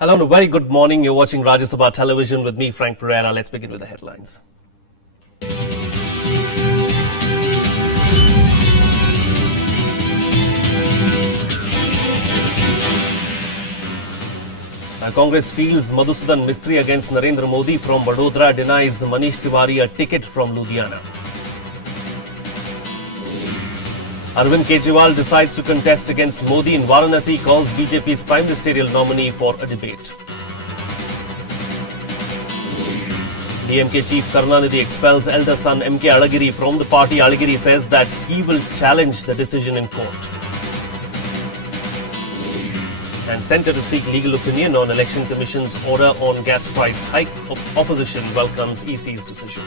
Hello and a very good morning. You're watching Rajya Sabha Television with me, Frank Pereira. Let's begin with the headlines. Congress fields Madhusudan Mistry against Narendra Modi from Vadodara, denies Manish Tiwari a ticket from Ludhiana. Arvind Kejriwal decides to contest against Modi in Varanasi, calls BJP's prime ministerial nominee for a debate. DMK chief Karunanidhi expels elder son MK Alagiri from the party. Alagiri says that he will challenge the decision in court. And Centre to seek legal opinion on Election Commission's order on gas price hike. Opposition welcomes EC's decision.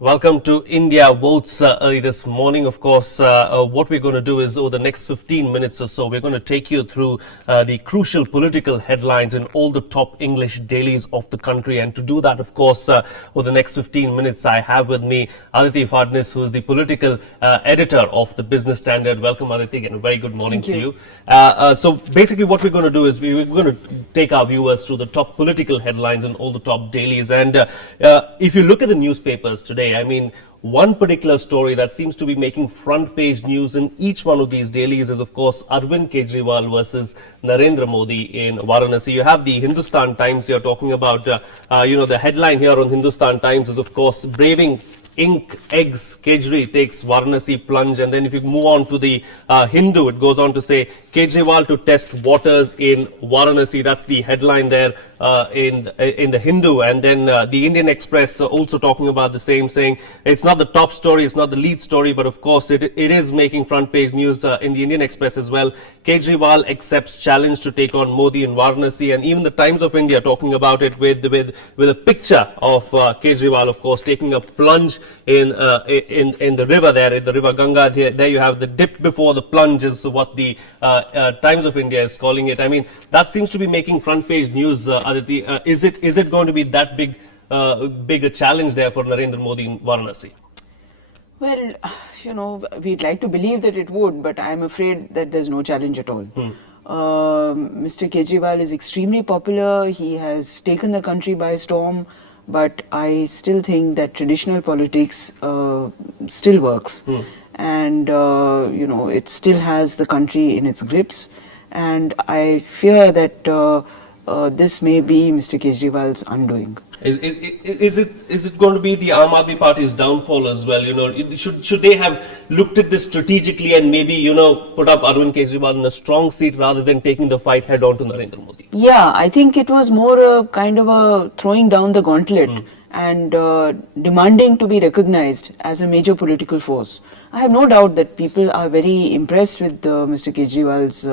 Welcome to India Votes early this morning. Of course, what we're going to do is over the next 15 minutes or so, we're going to take you through the crucial political headlines in all the top English dailies of the country. And to do that, of course, over the next 15 minutes, I have with me Aditi Fadnis, who is the political editor of the Business Standard. Welcome, Aditi, and a very good morning to you. So basically what we're going to do is we're going to take our viewers through the top political headlines in all the top dailies. And if you look at the newspapers today, I mean, one particular story that seems to be making front page news in each one of these dailies is, of course, Arvind Kejriwal versus Narendra Modi in Varanasi. You have the Hindustan Times here talking about, the headline here on Hindustan Times is, of course, braving ink eggs, Kejri takes Varanasi plunge. And then if you move on to the Hindu, it goes on to say, Kejriwal to test waters in Varanasi. That's the headline there in the Hindu. And then the Indian Express also talking about the same, saying it's not the top story, it's not the lead story, but of course it is making front page news in the Indian Express as well. Kejriwal accepts challenge to take on Modi in Varanasi. And even the Times of India talking about it with a picture of Kejriwal, of course, taking a plunge in the river there, in the river Ganga. There you have the dip before the plunge is what the Times of India is calling it. I mean, that seems to be making front page news, Aditi. Is it going to be that big a challenge there for Narendra Modi in Varanasi? Well, we'd like to believe that it would, but I'm afraid that there's no challenge at all. Mr. Kejriwal is extremely popular. He has taken the country by storm. But I still think that traditional politics still works. And, it still has the country in its grips. And I fear that this may be Mr. Kejriwal's undoing. Is it going to be the Aam Aadmi Party's downfall as well? Should they have looked at this strategically and maybe, put up Arvind Kejriwal in a strong seat rather than taking the fight head on to Narendra Modi? Yeah, I think it was more a kind of a throwing down the gauntlet and demanding to be recognized as a major political force. I have no doubt that people are very impressed with Mr. Kejriwal's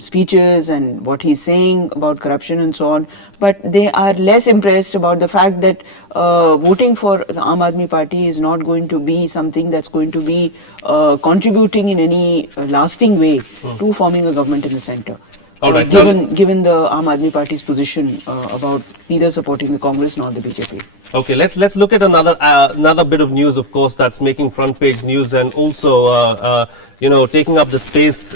speeches and what he's saying about corruption and so on, but they are less impressed about the fact that voting for the Aam Aadmi Party is not going to be something that's going to be contributing in any lasting way to forming a government in the centre. Right. Given the Aam Aadmi Party's position about neither supporting the Congress nor the BJP. Okay, let's look at another bit of news, of course, that's making front page news and also taking up the space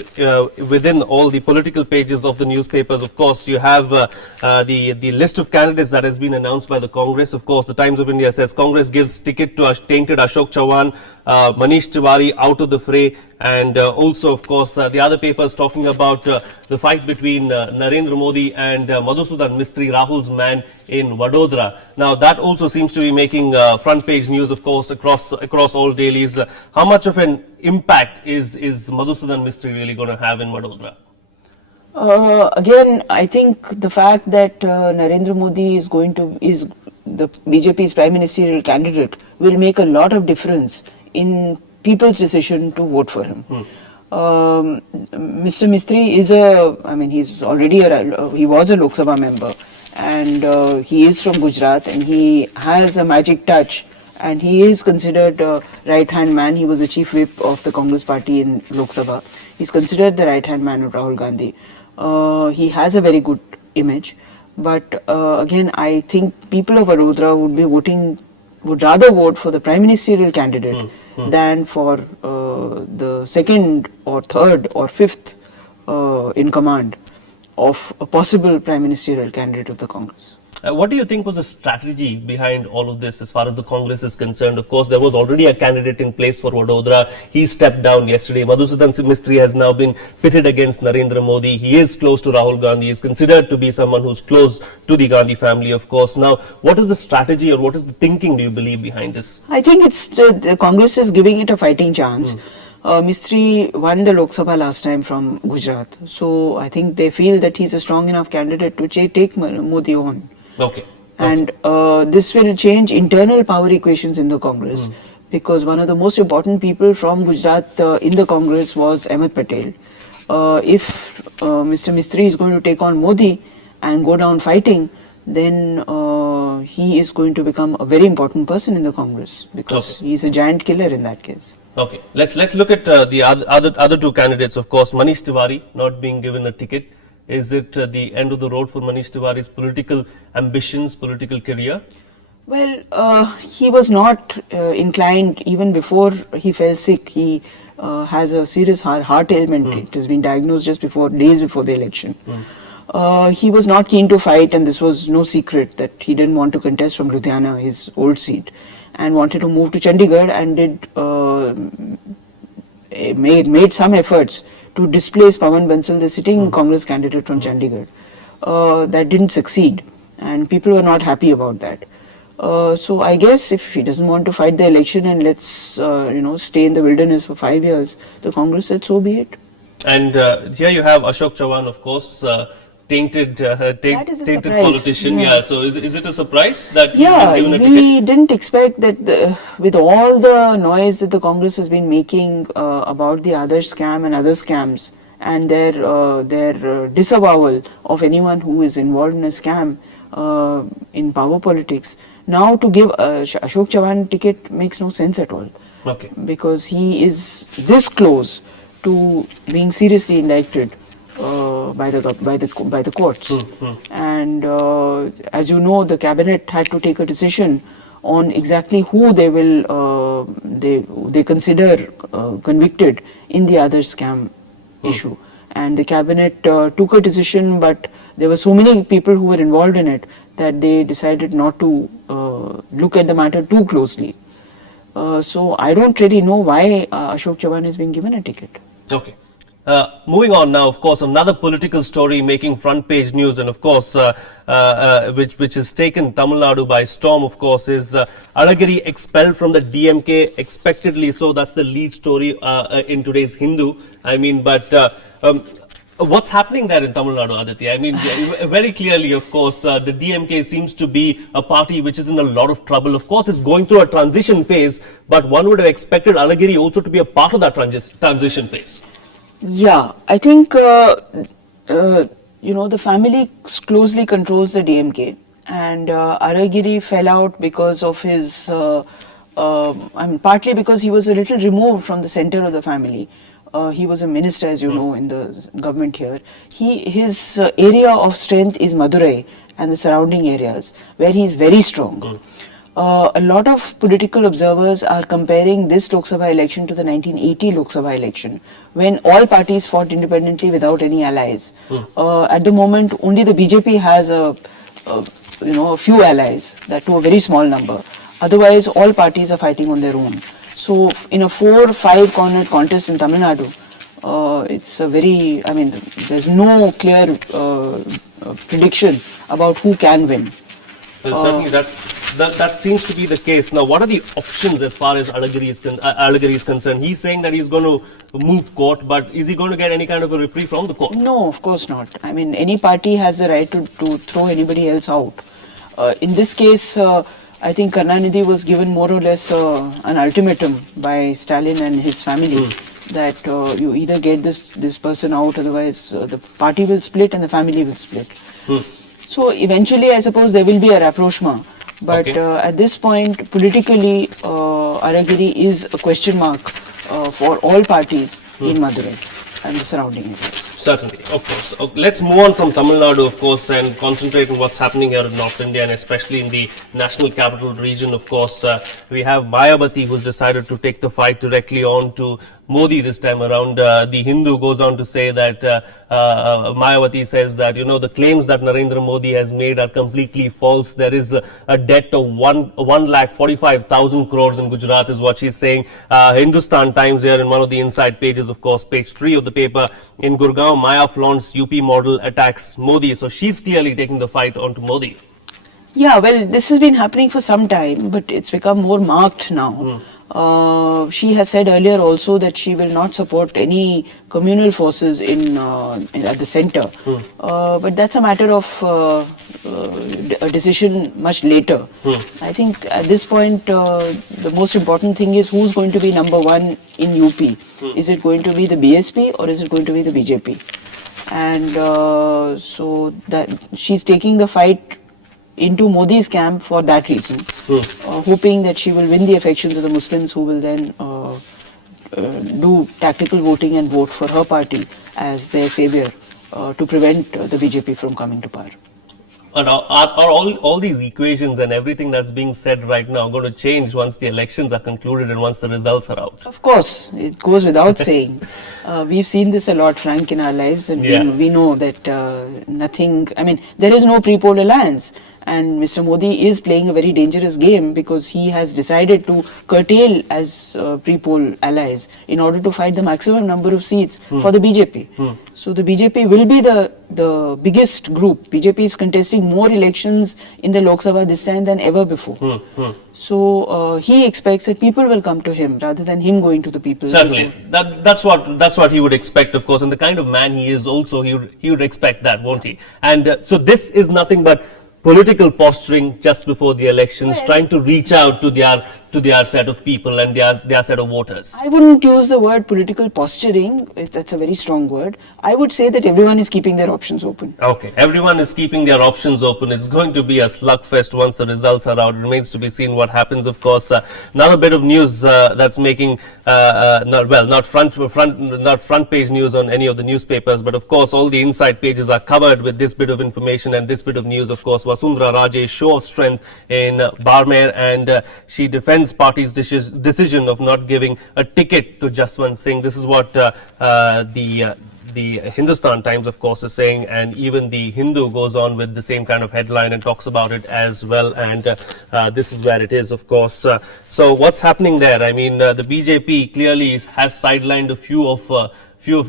within all the political pages of the newspapers. Of course, you have the list of candidates that has been announced by the Congress. Of course, the Times of India says Congress gives ticket to tainted Ashok Chauhan, Manish Tiwari out of the fray. And also, of course, the other papers talking about the fight between Narendra Modi and Madhusudan Mistry, Rahul's man in Vadodara. Now, that also seems to be making front page news, of course, across all dailies. How much of an impact is Madhusudan Mistry really going to have in Vadodara? Again, I think the fact that Narendra Modi is the BJP's prime ministerial candidate will make a lot of difference in people's decision to vote for him. Mr. Mistry he was a Lok Sabha member, and he is from Gujarat, and he has a magic touch, and he is considered a right-hand man. He was the chief whip of the Congress party in Lok Sabha. He's considered the right-hand man of Rahul Gandhi. He has a very good image. But again, I think people of Vadodara would rather vote for the prime ministerial candidate than for the second or third or fifth in command of a possible prime ministerial candidate of the Congress. What do you think was the strategy behind all of this as far as the Congress is concerned? Of course, there was already a candidate in place for Vadodara. He stepped down yesterday. Madhusudan Mistry has now been pitted against Narendra Modi. He is close to Rahul Gandhi. He is considered to be someone who's close to the Gandhi family, of course. Now, what is the strategy or what is the thinking, do you believe, behind this? I think it's the Congress is giving it a fighting chance. Mistry won the Lok Sabha last time from Gujarat. So I think they feel that he's a strong enough candidate to take Modi on. Okay. And this will change internal power equations in the Congress because one of the most important people from Gujarat in the Congress was Ahmed Patel. If Mr. Mistry is going to take on Modi and go down fighting, then he is going to become a very important person in the Congress because he's a giant killer in that case. Okay, let's look at the other two candidates. Of course, Manish Tiwari not being given a ticket. Is it the end of the road for Manish Tiwari's political ambitions, political career? Well, he was not inclined even before he fell sick. He has a serious heart ailment. It has been diagnosed just days before the election. He was not keen to fight, and this was no secret that he didn't want to contest from Ludhiana, his old seat, and wanted to move to Chandigarh and made some efforts to displace Pawan Bansal, the sitting Congress candidate from Chandigarh. That didn't succeed, and people were not happy about that. So I guess if he doesn't want to fight the election and let's stay in the wilderness for 5 years, the Congress said so be it. And here you have Ashok Chavan, of course, tainted politician. Yeah. So is it a surprise that he's been given a ticket? We didn't expect that with all the noise that the Congress has been making about the other scam and other scams and their disavowal of anyone who is involved in a scam in power politics, now to give Ashok Chavan ticket makes no sense at all. Okay. Because he is this close to being seriously indicted by the courts, and as you know, the cabinet had to take a decision on exactly who they will they consider convicted in the other scam issue, and the cabinet took a decision, but there were so many people who were involved in it that they decided not to look at the matter too closely. So I don't really know why Ashok Chavan has been given a ticket. Okay. Moving on now, of course, another political story making front page news, and of course, which has taken Tamil Nadu by storm, of course, is Alagiri expelled from the DMK, expectedly so. That's the lead story in today's Hindu. I mean, but what's happening there in Tamil Nadu, Aditya? I mean, very clearly, of course, the DMK seems to be a party which is in a lot of trouble. Of course, it's going through a transition phase, but one would have expected Alagiri also to be a part of that transition phase. Yeah, I think, the family closely controls the DMK, and Alagiri fell out because of his, partly because he was a little removed from the center of the family. He was a minister, as you know, in the government here. His area of strength is Madurai and the surrounding areas, where he is very strong. A lot of political observers are comparing this Lok Sabha election to the 1980 Lok Sabha election, when all parties fought independently without any allies. At the moment, only the BJP has a few allies, that to a very small number. Otherwise, all parties are fighting on their own. So, in a 4 or 5 cornered contest in Tamil Nadu, it's a very, there's no clear prediction about who can win. Well, certainly that seems to be the case. Now, what are the options as far as Alagiri is concerned? He's saying that he's going to move court, but is he going to get any kind of a reprieve from the court? No, of course not. I mean, any party has the right to throw anybody else out. In this case, I think Karunanidhi was given more or less an ultimatum by Stalin and his family that you either get this person out, otherwise the party will split and the family will split. So eventually, I suppose there will be a rapprochement. But at this point, politically, Alagiri is a question mark for all parties in Madurai and the surrounding areas. Certainly, of course. Let's move on from Tamil Nadu, of course, and concentrate on what's happening here in North India, and especially in the national capital region. Of course, we have Mayawati, who's decided to take the fight directly on to Modi this time around. The Hindu goes on to say that Mayawati says that, the claims that Narendra Modi has made are completely false. There is a debt of 1,45,000 crores in Gujarat is what she's saying. Hindustan Times here in one of the inside pages, of course, page 3 of the paper. In Gurgaon, Maya flaunts UP model attacks Modi. So she's clearly taking the fight onto Modi. Yeah, well, this has been happening for some time, but it's become more marked now. She has said earlier also that she will not support any communal forces at the center. But that's a matter of a decision much later. I think at this point, the most important thing is who's going to be number one in UP. Is it going to be the BSP or is it going to be the BJP? And so that she's taking the fight into Modi's camp for that reason, hoping that she will win the affections of the Muslims, who will then do tactical voting and vote for her party as their savior to prevent the BJP from coming to power. And are all these equations and everything that's being said right now going to change once the elections are concluded and once the results are out? Of course, it goes without saying. We've seen this a lot, Frank, in our lives, and we know that there is no pre-poll alliance. And Mr. Modi is playing a very dangerous game because he has decided to curtail as pre-poll allies in order to fight the maximum number of seats for the BJP. So the BJP will be the biggest group. BJP is contesting more elections in the Lok Sabha this time than ever before. So he expects that people will come to him rather than him going to the people. Certainly, that's what he would expect, of course, and the kind of man he is also, he would expect that, won't he? And so this is nothing but political posturing just before the elections, trying to reach out to their set of people and their set of voters. I wouldn't use the word political posturing. That's a very strong word. I would say that everyone is keeping their options open. Okay, everyone is keeping their options open. It's going to be a slugfest once the results are out. It remains to be seen what happens. Of course, another bit of news that's making not front page news on any of the newspapers, but of course all the inside pages are covered with this bit of information and this bit of news. Of course, Vasundhara Raje's show of strength in Barmer, and she defends party's decision of not giving a ticket to Jaswant Singh. This is what the Hindustan Times, of course, is saying, and even the Hindu goes on with the same kind of headline and talks about it as well, and this is where it is, of course. So what's happening there? I mean, the BJP clearly has sidelined a few of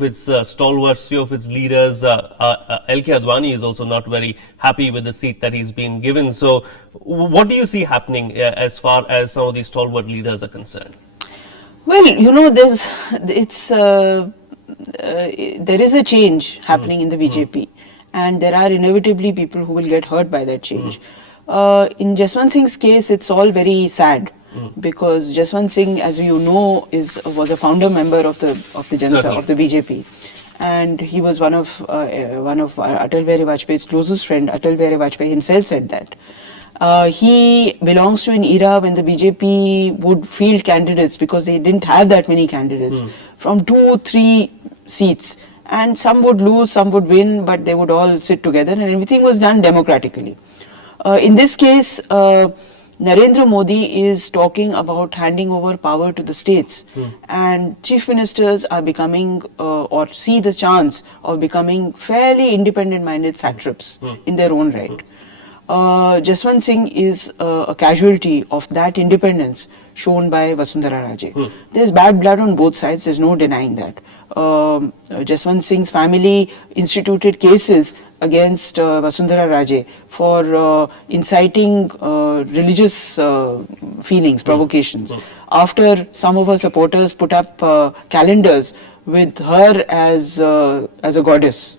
its stalwarts, few of its leaders. L.K. Advani is also not very happy with the seat that he's been given. So what do you see happening as far as some of these stalwart leaders are concerned? Well, there is a change happening in the BJP, and there are inevitably people who will get hurt by that change. In Jaswant Singh's case, it's all very sad. Because Jaswant Singh, as you know, was a founder member of the Janata of the BJP, and he was one of Atal Bihari Vajpayee's closest friend. Atal Bihari Vajpayee himself said that. He belongs to an era when the BJP would field candidates because they didn't have that many candidates from 2-3 seats, and some would lose, some would win, but they would all sit together, and everything was done democratically. In this case, Narendra Modi is talking about handing over power to the states, and chief ministers are becoming or see the chance of becoming fairly independent-minded satraps in their own right. Jaswant Singh is a casualty of that independence shown by Vasundhara Raje. There's bad blood on both sides, there's no denying that. Jaswant Singh's family instituted cases against Vasundhara Raje for inciting religious feelings, provocations. After some of her supporters put up calendars with her as a goddess,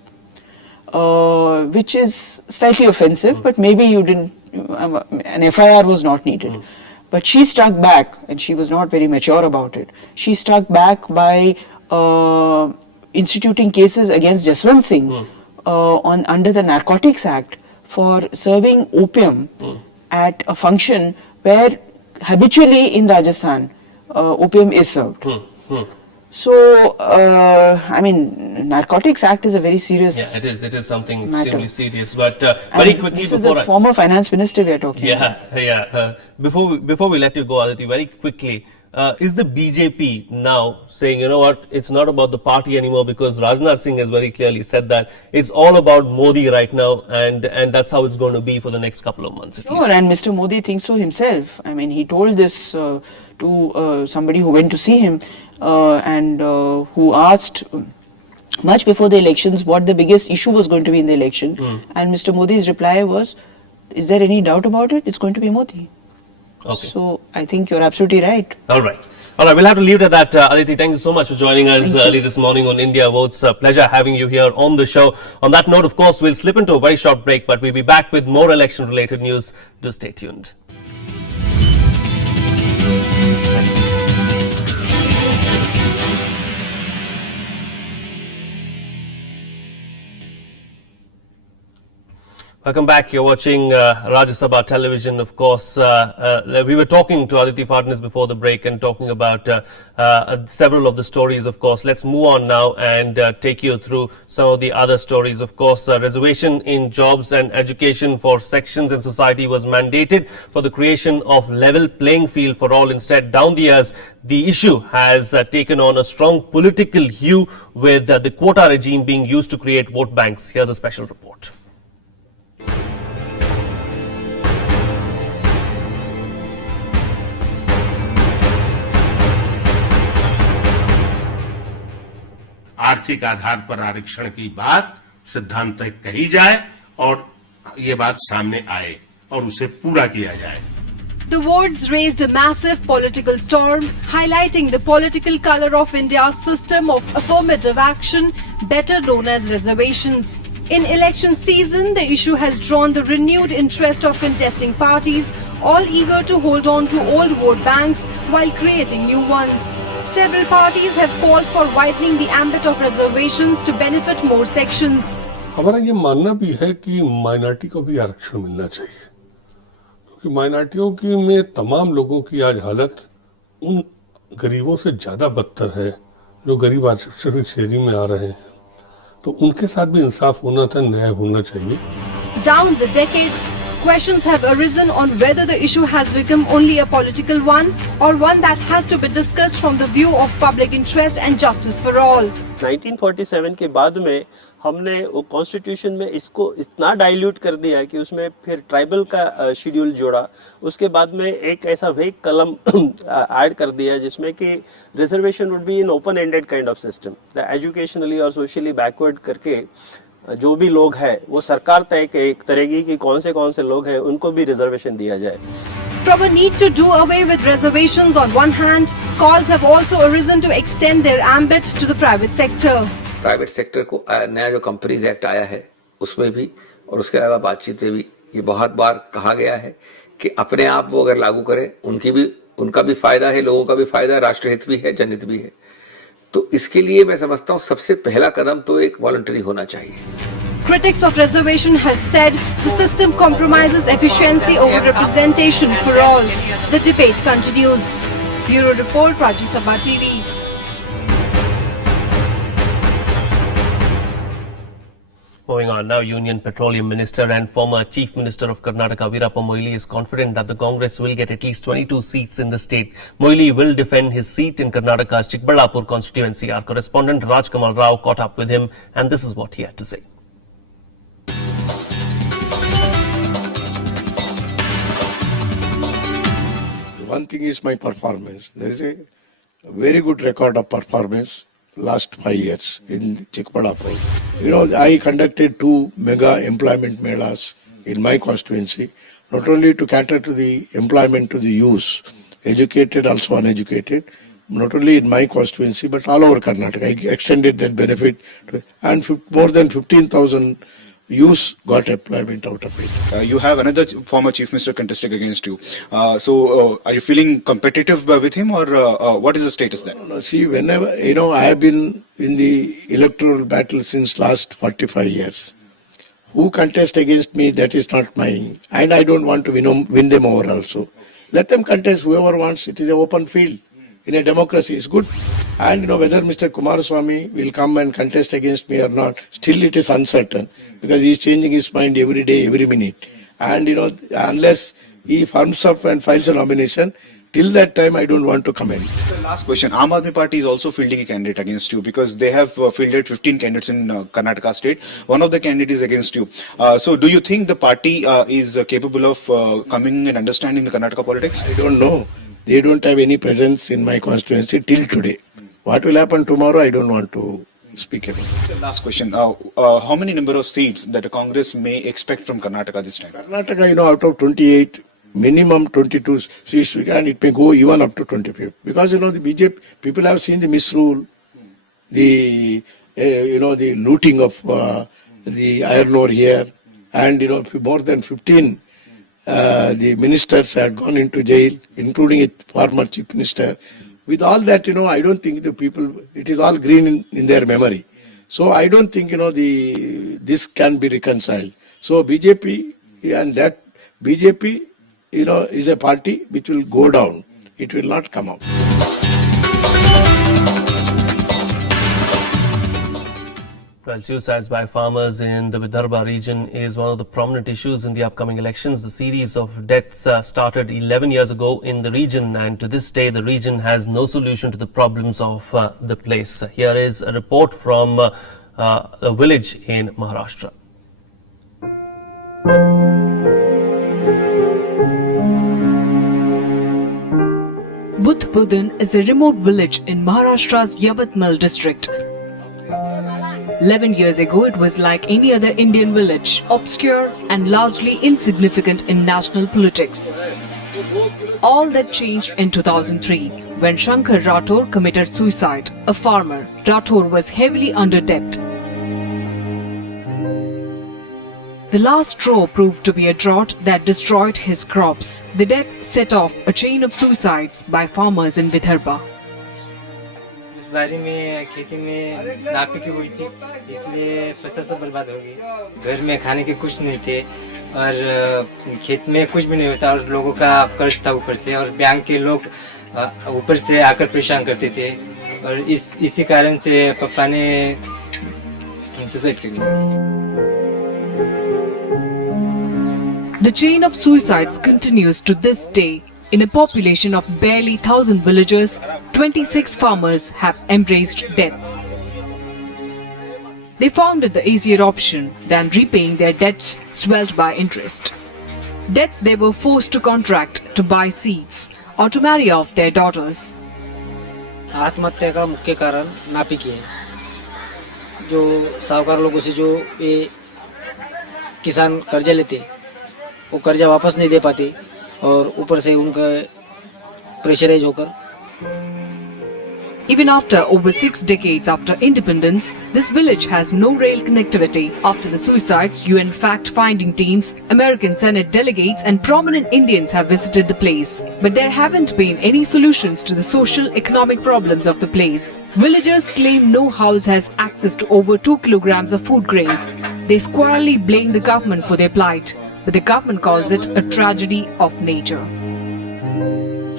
which is slightly offensive, but maybe you didn't, an FIR was not needed. But she struck back, and she was not very mature about it. She struck back by instituting cases against Jaswant Singh under the Narcotics Act for serving opium at a function where habitually in Rajasthan opium is served. So, I mean, Narcotics Act is a very serious. Yeah, it is. It is something matter. extremely serious. But very quickly This is before the former finance minister we are talking about. Before we let you go, Aditi, very quickly, is the BJP now saying, you know what, it's not about the party anymore, because Rajnath Singh has very clearly said that it's all about Modi right now, and that's how it's going to be for the next couple of months at least. Sure, and Mr. Modi thinks so himself. I mean, he told this to somebody who went to see him and who asked much before the elections what the biggest issue was going to be in the election. And Mr. Modi's reply was, is there any doubt about it? It's going to be Modi. Okay. So I think you're absolutely right. All right. We'll have to leave it at that. Aditi, thank you so much for joining us early this morning on India Votes. Pleasure having you here on the show. On that note, of course, we'll slip into a very short break, but we'll be back with more election-related news. Do stay tuned. Welcome back. You're watching Rajya Sabha television. Of course, we were talking to Aditi Fadnis before the break and talking about several of the stories. Of course, let's move on now and take you through some of the other stories. Of course, reservation in jobs and education for sections in society was mandated for the creation of level playing field for all. Instead, down the years, the issue has taken on a strong political hue, with the quota regime being used to create vote banks. Here's a special report. आर्थिक आधार पर आरक्षण की बात सिद्धांत कही जाए और ये बात सामने आए और उसे पूरा किया जाए. The words raised a massive political storm, highlighting the political color of India's system of affirmative action, better known as reservations. In election season, the issue has drawn the renewed interest of contesting parties, all eager to hold on to old vote banks while creating new ones. Several parties have called for widening the ambit of reservations to benefit more sections. हमारा ये मानना भी है कि minority को भी आरक्षण मिलना चाहिए, क्योंकि माइनॉरिटियों की में तमाम लोगों की आज हालत उन गरीबों से ज्यादा बदतर है जो गरीब आरक्षण की श्रेणी में आ रहे हैं. तो उनके साथ भी इंसाफ होना था, न्याय होना चाहिए. Down the decades, questions have arisen on whether the issue has become only a political one or one that has to be discussed from the view of public interest and justice for all. 1947 के बाद में हमने वो constitution में इसको इतना dilute कर दिया कि उसमें फिर ट्राइबल का शेड्यूल जोड़ा. उसके बाद में एक ऐसा वेग कलम ऐड कर दिया जिसमें कि reservation would be in open ended kind of system. The educationally और सोशली बैकवर्ड करके जो भी लोग हैं वो सरकार तय करेगी कि कौन से लोग हैं उनको भी रिजर्वेशन दिया जाए. From a need to do away with reservations on one hand, calls have also arisen to extend their ambit to the private sector. Private sector को नया जो कंपनीज एक्ट आया है उसमें भी और उसके अलावा बातचीत में भी ये बहुत बार कहा गया है कि अपने आप वो अगर लागू करें उनका भी फायदा है, लोगों का भी फायदा है, राष्ट्रहित भी है, जनहित भी है. तो इसके लिए मैं समझता हूँ सबसे पहला कदम तो एक वॉलंटरी होना चाहिए. Critics of reservation have said the system compromises efficiency over representation for all. The debate continues. Bureau Report, Rajya Sabha TV. Moving on now, Union Petroleum Minister and former Chief Minister of Karnataka, Veerappa Moily, is confident that the Congress will get at least 22 seats in the state. Moily will defend his seat in Karnataka's Chikballapur constituency. Our correspondent Raj Kamal Rao caught up with him, and this is what he had to say. One thing is my performance. There is a very good record of performance last 5 years in Chikballapur. You know, I conducted 2 mega employment melas in my constituency, not only to cater to the employment to the youth, educated, also uneducated, not only in my constituency, but all over Karnataka. I extended that benefit and more than 15,000 youth got employment out of it. You have another former chief minister contesting against you. So are you feeling competitive with him, or what is the status there? No, see, whenever, I have been in the electoral battle since last 45 years. Who contest against me, that is not mine. And I don't want to win them over also. Let them contest whoever wants. It is an open field. In a democracy, it's good. And whether Mr. Kumaraswamy will come and contest against me or not, still it is uncertain because he is changing his mind every day, every minute. And unless he firms up and files a nomination, till that time I don't want to comment. Last question. Aam Aadmi Party is also fielding a candidate against you because they have fielded 15 candidates in Karnataka state. One of the candidates is against you. So do you think the party is capable of coming and understanding the Karnataka politics? I don't know. They don't have any presence in my constituency till today. What will happen tomorrow, I don't want to speak about. Last question. How many number of seats that the Congress may expect from Karnataka this time? Karnataka, out of 28, minimum 22 seats, and it may go even up to 25. Because, the BJP, people have seen the misrule, the looting of the iron ore here, and, more than 15 the ministers had gone into jail, including a former chief minister. With all that, I don't think the people, it is all green in their memory. So I don't think, this can be reconciled. So BJP, and that BJP, is a party which will go down. It will not come up. Well, suicides by farmers in the Vidarbha region is one of the prominent issues in the upcoming elections. The series of deaths started 11 years ago in the region, and to this day the region has no solution to the problems of the place. Here is a report from a village in Maharashtra. Budh is a remote village in Maharashtra's Yavatmal district. 11 years ago, it was like any other Indian village, obscure and largely insignificant in national politics. All that changed in 2003 when Shankar Rathore committed suicide, a farmer. Rathore was heavily under debt. The last straw proved to be a drought that destroyed his crops. The death set off a chain of suicides by farmers in Vidarbha. इस बारी में खेती में नापिकी हुई थी, इसलिए फसल सब बर्बाद हो गई। घर में खाने के कुछ नहीं थे और खेत में कुछ भी नहीं होता और लोगों का कर्ज था ऊपर से और बैंक के लोग ऊपर से आकर परेशान करते थे और इसी कारण से पापा ने सुसाइड कर लिया। The chain of suicides continues to this day. In a population of barely 1,000 villagers, 26 farmers have embraced death. They found it the easier option than repaying their debts swelled by interest. Debts they were forced to contract to buy seeds or to marry off their daughters. आत्महत्या का मुख्य कारण नापिकी है। जो साहूकार लोगों से जो ये किसान कर्जा लेते, वो कर्जा वापस नहीं दे पाते और ऊपर से उनका प्रेशराइज होकर। Even after over 6 decades after independence, this village has no rail connectivity. After the suicides, UN fact-finding teams, American Senate delegates and prominent Indians have visited the place. But there haven't been any solutions to the social-economic problems of the place. Villagers claim no house has access to over 2 kilograms of food grains. They squarely blame the government for their plight, but the government calls it a tragedy of nature.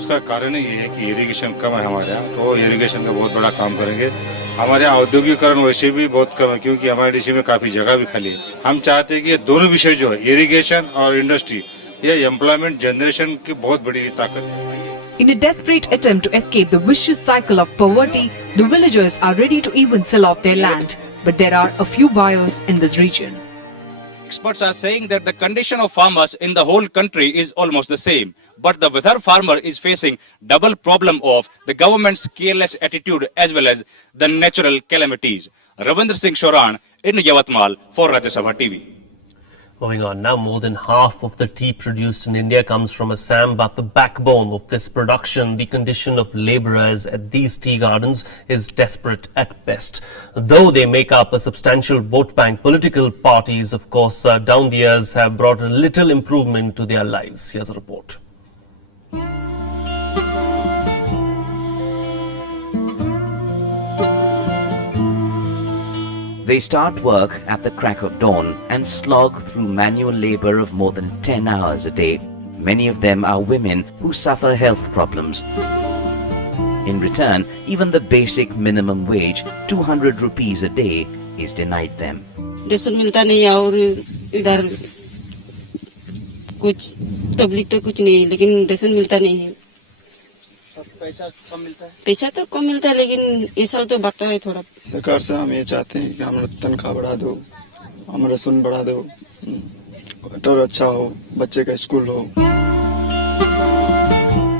उसका कारण ये है कि irrigation कम है हमारे यहाँ, तो irrigation का बहुत बड़ा काम करेंगे। हमारे यहाँ औद्योगिकरण वैसे भी बहुत कम है क्योंकि हमारे डिस्ट्रिक्ट में काफी जगह भी खाली है। हम चाहते हैं कि ये दोनों विषय जो है इरिगेशन और इंडस्ट्री, ये एम्प्लॉयमेंट जनरेशन की बहुत बड़ी ताकत है। In a desperate attempt to escape the vicious cycle of poverty, the villagers are ready to even sell off their land, but there are a few buyers in this region. Experts are saying that the condition of farmers in the whole country is almost the same. But the Vidarbha farmer is facing double problem of the government's careless attitude as well as the natural calamities. Ravindra Singh Shoran in Yavatmal for Rajya Sabha TV. Moving on, now more than half of the tea produced in India comes from Assam, but the backbone of this production, the condition of labourers at these tea gardens, is desperate at best. Though they make up a substantial vote bank, political parties, of course, down the years have brought a little improvement to their lives. Here's a report. They start work at the crack of dawn and slog through manual labor of more than 10 hours a day. Many of them are women who suffer health problems. In return, even the basic minimum wage, 200 rupees a day, is denied them. Ration मिलता नहीं है और इधर कुछ तबलीग तो कुछ नहीं है, लेकिन रेशन मिलता नहीं है। पैसा कम मिलता है? पैसा तो कम मिलता है, लेकिन इस साल तो बढ़ता है थोड़ा। सरकार से हम ये चाहते हैं कि हमारा तनख्वाह बढ़ा दो, हमारा रेशन बढ़ा दो, और अच्छा हो, बच्चे का स्कूल हो।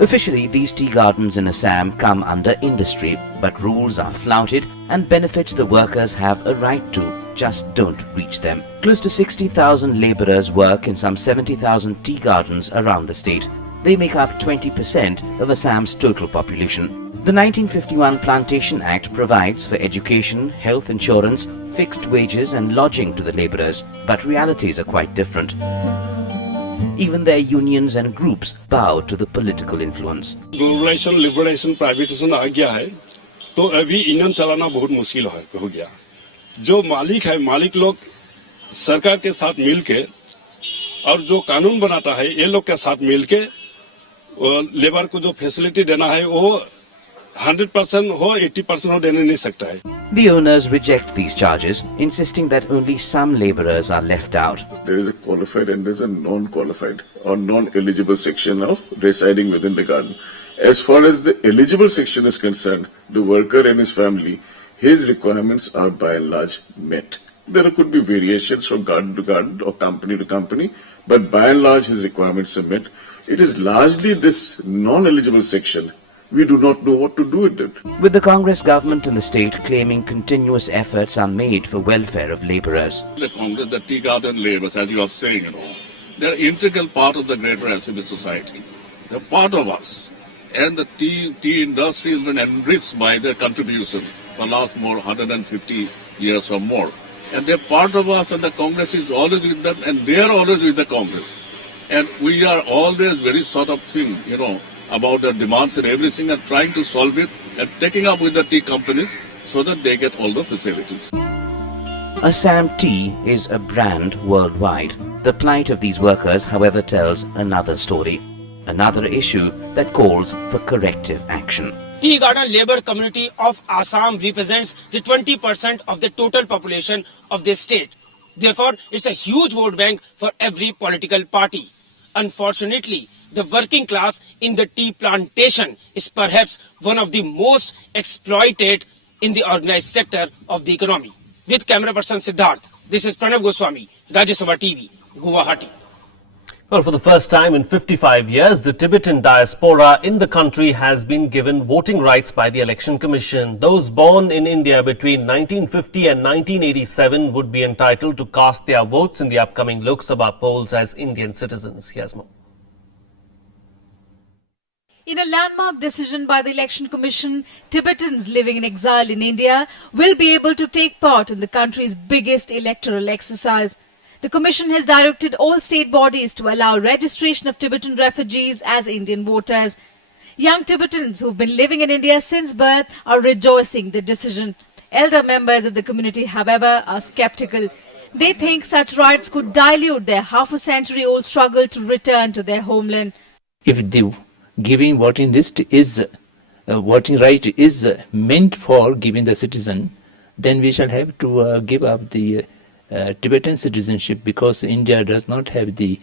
Officially, these tea gardens in Assam come under industry, but rules are flouted and benefits the workers have a right to just don't reach them. Close to 60,000 labourers work in some 70,000 tea gardens around the state. They make up 20% of Assam's total population. The 1951 Plantation Act provides for education, health insurance, fixed wages and lodging to the labourers, but realities are quite different. Even their unions and groups bow to the political influence. Globalization, liberalization, privatization आ गया है, तो अभी engine चलाना बहुत मुश्किल हो गया। जो मालिक है, मालिक लोग सरकार के साथ मिलके और जो कानून बनाता है, ये लोग के साथ मिलके लेबर को जो फैसिलिटी देना है, वो 100% हो, 80% हो देने नहीं सकता है। The owners reject these charges, insisting that only some labourers are left out. There is a qualified and there is a non-qualified or non-eligible section of residing within the garden. As far as the eligible section is concerned, the worker and his family, his requirements are by and large met. There could be variations from garden to garden or company to company, but by and large his requirements are met. It is largely this non-eligible section. We do not know what to do with it. With the Congress government in the state claiming continuous efforts are made for welfare of labourers. The Congress, the tea garden labourers, as you are saying, they're an integral part of the greater Assamese society. They're part of us. And the tea industry has been enriched by their contribution for the last more 150 years or more. And they're part of us, and the Congress is always with them, and they are always with the Congress. And we are always very sort of thing, about their demands and everything, and trying to solve it and taking up with the tea companies so that they get all the facilities. Assam Tea is a brand worldwide. The plight of these workers, however, tells another story, another issue that calls for corrective action. Tea garden labour community of Assam represents the 20% of the total population of this state. Therefore, it's a huge vote bank for every political party. Unfortunately, the working class in the tea plantation is perhaps one of the most exploited in the organized sector of the economy. With camera person Siddharth, this is Pranav Goswami, Rajya Sabha TV, Guwahati. Well, for the first time in 55 years, the Tibetan diaspora in the country has been given voting rights by the Election Commission. Those born in India between 1950 and 1987 would be entitled to cast their votes in the upcoming Lok Sabha polls as Indian citizens. Here's more. In a landmark decision by the Election Commission, Tibetans living in exile in India will be able to take part in the country's biggest electoral exercise. The Commission has directed all state bodies to allow registration of Tibetan refugees as Indian voters. Young Tibetans who've been living in India since birth are rejoicing the decision. Elder members of the community, however, are sceptical. They think such rights could dilute their half-a-century-old struggle to return to their homeland. If the giving voting list is voting right is meant for giving the citizen, then we shall have to give up the Tibetan citizenship, because India does not have the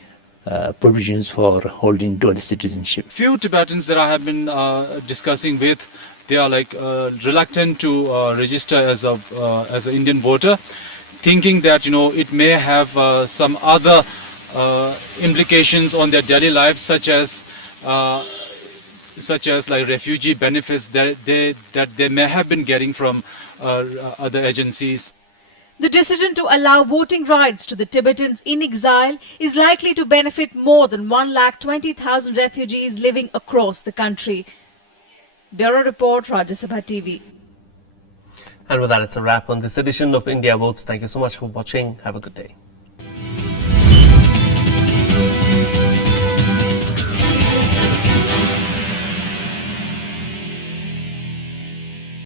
provisions for holding dual citizenship. Few Tibetans that I have been discussing with, they are reluctant to register as an Indian voter, thinking that it may have some other implications on their daily lives, such as refugee benefits that they may have been getting from other agencies. The decision to allow voting rights to the Tibetans in exile is likely to benefit more than 120,000 refugees living across the country. Bureau Report, Rajya Sabha TV. And with that, it's a wrap on this edition of India Votes. Thank you so much for watching. Have a good day.